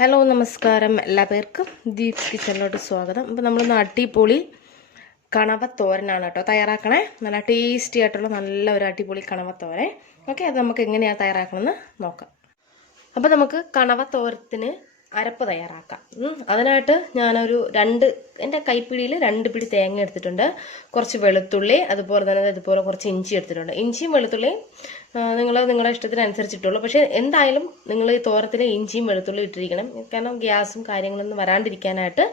Hello നമസ്കാരം എല്ലാവർക്കും ദീപ്സ് കിച്ചണിലോട്ട് സ്വാഗതം. അപ്പോൾ നമ്മൾ അടിപൊളി കണവത്തോരനാണ് കേട്ടോ തയ്യാറാക്കണേ. നല്ല ടേസ്റ്റി ആയിട്ടുള്ള നല്ല ഒരു അടിപൊളി കണവത്തോരൻ. ഓക്കെ, അത് നമുക്ക് എങ്ങനെയാണ് തയ്യാറാക്കണമെന്ന് നോക്കാം. അപ്പോൾ നമുക്ക് കണവത്തോരത്തിന് അരപ്പ് തയ്യാറാക്കാം. അതിനായിട്ട് ഞാനൊരു എൻ്റെ കൈപ്പിടിയിൽ 2 പിടി തേങ്ങ എടുത്തിട്ടുണ്ട്. കുറച്ച് വെളുത്തുള്ളി, അതുപോലെ തന്നെ ഇതുപോലെ കുറച്ച് ഇഞ്ചി എടുത്തിട്ടുണ്ട്. ഇഞ്ചിയും വെളുത്തുള്ളിയും നിങ്ങളുടെ ഇഷ്ടത്തിനനുസരിച്ചിട്ടുള്ളൂ. പക്ഷേ എന്തായാലും നിങ്ങൾ ഈ തോരത്തിൽ ഇഞ്ചിയും വെളുത്തുള്ളി ഇട്ടിരിക്കണം. കാരണം ഗ്യാസും കാര്യങ്ങളൊന്നും വരാണ്ടിരിക്കാനായിട്ട്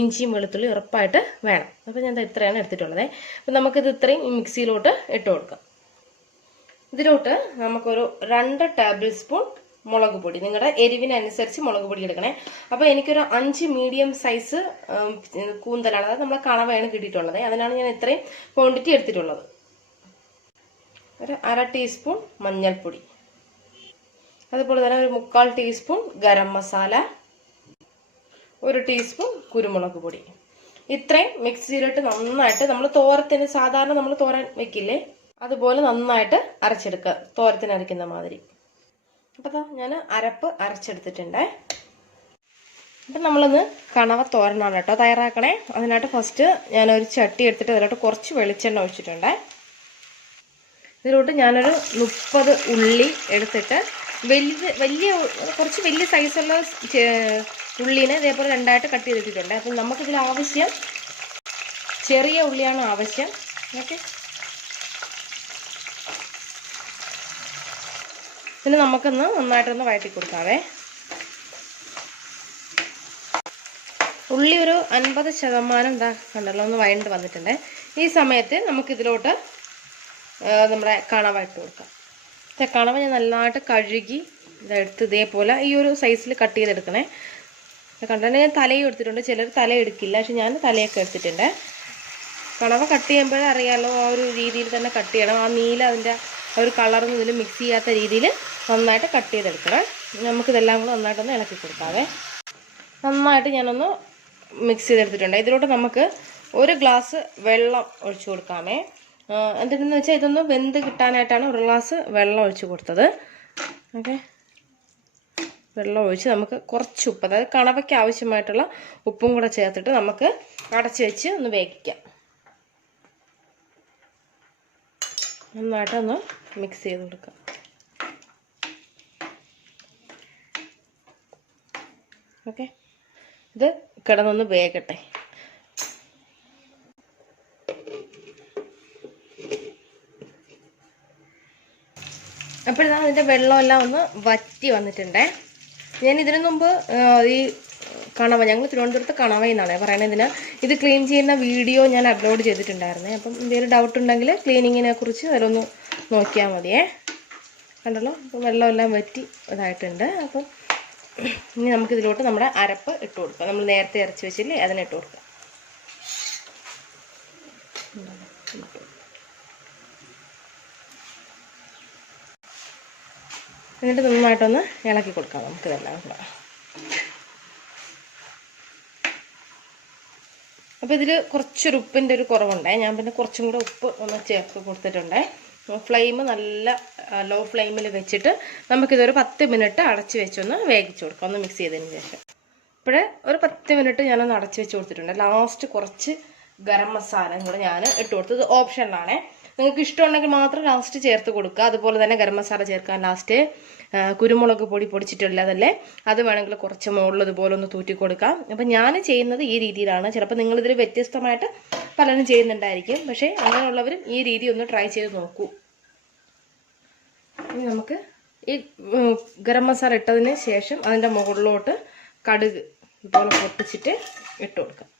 ഇഞ്ചിയും വെളുത്തുള്ളി ഉറപ്പായിട്ട് വേണം. അപ്പോൾ ഞാൻ ഇത്രയാണ് എടുത്തിട്ടുള്ളത്. അപ്പം നമുക്കിത് ഇത്രയും മിക്സിയിലോട്ട് ഇട്ട് കൊടുക്കാം. ഇതിലോട്ട് നമുക്കൊരു 2 ടേബിൾ സ്പൂൺ മുളക് പൊടി, നിങ്ങളുടെ എരിവിനനുസരിച്ച് മുളക് പൊടി എടുക്കണേ. അപ്പോൾ എനിക്കൊരു 5 മീഡിയം സൈസ് കൂന്തലാണ്, അതായത് നമ്മളെ കണവയാണ് കിട്ടിയിട്ടുള്ളത്. അതിനാണ് ഞാൻ ഇത്രയും ക്വാണ്ടിറ്റി എടുത്തിട്ടുള്ളത്. ഒരു 1/2 ടീസ്പൂൺ മഞ്ഞൾപ്പൊടി, അതുപോലെ തന്നെ ഒരു 3/4 ടീസ്പൂൺ ഗരം മസാല, 1 ടീസ്പൂൺ കുരുമുളക് പൊടി. ഇത്രയും മിക്സിയിലിട്ട് നന്നായിട്ട് നമ്മൾ തോരത്തിന് സാധാരണ നമ്മൾ തോരൻ വെക്കില്ലേ, അതുപോലെ നന്നായിട്ട് അരച്ചെടുക്കുക, തോരത്തിന് അരയ്ക്കുന്ന മാതിരി. അപ്പോൾ ഞാൻ അരപ്പ് അരച്ചെടുത്തിട്ടുണ്ട്. അപ്പം നമ്മളൊന്ന് കണവ തോരനാണ് കേട്ടോ തയ്യാറാക്കണേ. അതിനായിട്ട് ഫസ്റ്റ് ഞാനൊരു ചട്ടി എടുത്തിട്ട് അതിലോട്ട് കുറച്ച് വെളിച്ചെണ്ണ ഒഴിച്ചിട്ടുണ്ട്. ഇതിലോട്ട് ഞാനൊരു 30 ഉള്ളി എടുത്തിട്ട് കുറച്ച് വലിയ സൈസുള്ള ഉള്ളീനെ ഇതേപോലെ 2ആയിട്ട് കട്ട് ചെയ്തിട്ടുണ്ട്. അപ്പം നമുക്കിതിൽ ആവശ്യം ചെറിയ ഉള്ളിയാണ് ആവശ്യം. ഓക്കെ, പിന്നെ നമുക്കൊന്ന് നന്നായിട്ടൊന്ന് വഴറ്റി കൊടുക്കാവേ. ഉള്ളി ഒരു 50% എന്താ കണ്ടല്ലോ ഒന്ന് വഴണ്ട് വന്നിട്ടുണ്ട്. ഈ സമയത്ത് നമുക്കിതിലോട്ട് നമ്മുടെ കണവ ഇട്ട് കൊടുക്കാം. കണവ ഞാൻ നല്ലതായിട്ട് കഴുകി ഇതെടുത്ത് ഇതേപോലെ ഈ ഒരു സൈസിൽ കട്ട് ചെയ്തെടുക്കണേ. കണ്ടിട്ട് ഞാൻ തലയും എടുത്തിട്ടുണ്ട്. ചിലർ തല എടുക്കില്ല, പക്ഷെ ഞാൻ തലയൊക്കെ എടുത്തിട്ടുണ്ട്. കണവ കട്ട് ചെയ്യുമ്പോഴേ അറിയാമല്ലോ, ആ ഒരു രീതിയിൽ തന്നെ കട്ട് ചെയ്യണം. ആ നീല അതിൻ്റെ ആ ഒരു കളറൊന്നും ഇതിൽ മിക്സ് ചെയ്യാത്ത രീതിയിൽ നന്നായിട്ട് കട്ട് ചെയ്തെടുക്കണം. നമുക്കിതെല്ലാം കൂടെ നന്നായിട്ടൊന്ന് ഇളക്കി കൊടുക്കാവേ. നന്നായിട്ട് ഞാനൊന്ന് മിക്സ് ചെയ്തെടുത്തിട്ടുണ്ട്. ഇതിലോട്ട് നമുക്ക് 1 ഗ്ലാസ് വെള്ളം ഒഴിച്ചു കൊടുക്കാമേ. എന്തിനെന്ന് വെച്ചാൽ ഇതൊന്ന് വെന്ത് കിട്ടാനായിട്ടാണ് 1 ഗ്ലാസ് വെള്ളം ഒഴിച്ചു കൊടുത്തത്. ഓക്കെ, വെള്ളം ഒഴിച്ച് നമുക്ക് കുറച്ച് ഉപ്പ്, അതായത് കണവയ്ക്ക് ആവശ്യമായിട്ടുള്ള ഉപ്പും കൂടെ ചേർത്തിട്ട് നമുക്ക് അടച്ച് വെച്ച് ഒന്ന് വേവിക്കാം. നന്നായിട്ടൊന്ന് മിക്സ് ചെയ്ത് കൊടുക്കാം. ഓക്കെ, ഇത് കിടന്നൊന്ന് വേകട്ടെ. അപ്പോഴിതാ അതിൻ്റെ വെള്ളമെല്ലാം ഒന്ന് വറ്റി വന്നിട്ടുണ്ടേ. ഞാൻ ഇതിനു മുമ്പ് ഈ കണവ, ഞങ്ങൾ തിരുവനന്തപുരത്ത് കണവയെന്നാണ് പറയുന്നത്. ഇത് ക്ലീൻ ചെയ്യുന്ന വീഡിയോ ഞാൻ അപ്ലോഡ് ചെയ്തിട്ടുണ്ടായിരുന്നേ. അപ്പം എന്തെങ്കിലും ഡൗട്ട് ഉണ്ടെങ്കിൽ ക്ലീനിങ്ങിനെ കുറിച്ച് അതിലൊന്ന് നോക്കിയാൽ മതിയേ. കണ്ടല്ലോ, അപ്പോൾ വെള്ളമെല്ലാം വറ്റി ഇതായിട്ടുണ്ട്. അപ്പം ഇനി നമുക്കിതിലോട്ട് നമ്മുടെ അരപ്പ് ഇട്ട് കൊടുക്കാം. നമ്മൾ നേരത്തെ അരച്ച് വെച്ചില്ലേ, അതിനിട്ട് കൊടുക്കാം. എന്നിട്ട് നന്നായിട്ടൊന്ന് ഇളക്കി കൊടുക്കാം നമുക്കിതെല്ലാം കൂടെ. അപ്പോൾ ഇതിൽ കുറച്ചൊരു ഉപ്പിൻ്റെ ഒരു കുറവുണ്ടേ. ഞാൻ പിന്നെ കുറച്ചും കൂടെ ഉപ്പ് ഒന്ന് ചേർത്ത് കൊടുത്തിട്ടുണ്ടേ. ഫ്ലെയിം നല്ല ലോ ഫ്ലെയിമിൽ വെച്ചിട്ട് നമുക്കിതൊരു 10 മിനിറ്റ് അടച്ച് വെച്ചൊന്ന് വേവിച്ച് കൊടുക്കാം, ഒന്ന് മിക്സ് ചെയ്തതിന് ശേഷം. ഇപ്പോഴേ ഒരു 10 മിനിറ്റ് ഞാനൊന്ന് അടച്ച് വെച്ച് കൊടുത്തിട്ടുണ്ട്. ലാസ്റ്റ് കുറച്ച് ഗരം മസാല കൂടെ ഞാൻ ഇട്ട് കൊടുത്തത് ഓപ്ഷനിലാണേ. നിങ്ങൾക്ക് ഇഷ്ടമുണ്ടെങ്കിൽ മാത്രം ലാസ്റ്റ് ചേർത്ത് കൊടുക്കുക. അതുപോലെ തന്നെ ഗരം മസാല ചേർക്കാൻ ലാസ്റ്റ് കുരുമുളക് പൊടി പൊടിച്ചിട്ടുള്ളതല്ലേ, അത് വേണമെങ്കിൽ കുറച്ച് മുകളിൽ ഇതുപോലെ ഒന്ന് തൂറ്റി കൊടുക്കാം. അപ്പം ഞാൻ ചെയ്യുന്നത് ഈ രീതിയിലാണ്. ചിലപ്പോൾ നിങ്ങളിതിൽ വ്യത്യസ്തമായിട്ട് പലരും ചെയ്യുന്നുണ്ടായിരിക്കും. പക്ഷേ അങ്ങനെയുള്ളവരും ഈ രീതി ഒന്ന് ട്രൈ ചെയ്ത് നോക്കൂ. ഇനി നമുക്ക് ഈ ഗരം മസാല ഇട്ടതിന് ശേഷം അതിൻ്റെ മുകളിലോട്ട് കടുക് ഇതുപോലെ പൊട്ടിച്ചിട്ട് ഇട്ട് കൊടുക്കാം.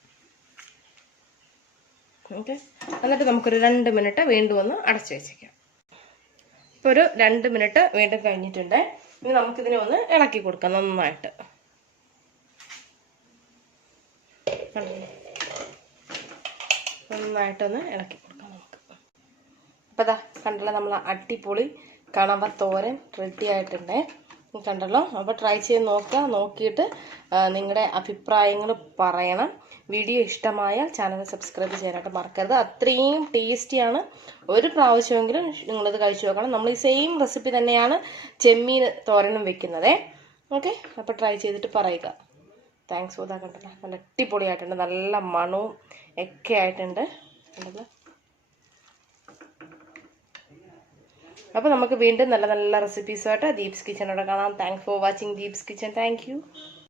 ഓക്കെ, എന്നിട്ട് നമുക്കൊരു 2 മിനിറ്റ് വീണ്ടും ഒന്ന് അടച്ചു വെച്ചേക്കാം. ഇപ്പോൾ ഒരു 2 മിനിറ്റ് വീണ്ടും കഴിഞ്ഞിട്ടുണ്ട്. ഇനി നമുക്കിതിനെ ഒന്ന് ഇളക്കി കൊടുക്കാം നന്നായിട്ട്. നന്നായിട്ടൊന്ന് ഇളക്കി കൊടുക്കാം നമുക്ക്. അപ്പോൾ അതാ കണ്ടല്ലോ, നമ്മൾ അടിപൊളി കണവ തോരൻ റെഡി ആയിട്ടുണ്ട്. കണ്ടല്ലോ, അപ്പോൾ ട്രൈ ചെയ്ത് നോക്കുക. നോക്കിയിട്ട് നിങ്ങളുടെ അഭിപ്രായങ്ങൾ പറയണം. വീഡിയോ ഇഷ്ടമായാൽ ചാനൽ സബ്സ്ക്രൈബ് ചെയ്യാനായിട്ട് മറക്കരുത്. അത്രയും ടേസ്റ്റിയാണ്. ഒരു പ്രാവശ്യമെങ്കിലും നിങ്ങളിത് കഴിച്ചു നോക്കണം. നമ്മൾ ഈ സെയിം റെസിപ്പി തന്നെയാണ് ചെമ്മീൻ തോരനും വെക്കുന്നത്. ഓക്കെ, അപ്പോൾ ട്രൈ ചെയ്തിട്ട് പറയുക. താങ്ക്സ് ഫോർ ദ കണ്ടല്ലോ, നല്ല അടിപൊളിയായിട്ടുണ്ട്, നല്ല മണവും ഒക്കെ ആയിട്ടുണ്ട് കണ്ടല്ലോ. അപ്പോൾ നമുക്ക് വീണ്ടും നല്ല നല്ല റെസിപ്പീസുമായിട്ട് ദീപ്സ് കിച്ചണോടെ കാണാം. Thanks for watching Deep's kitchen. Thank you.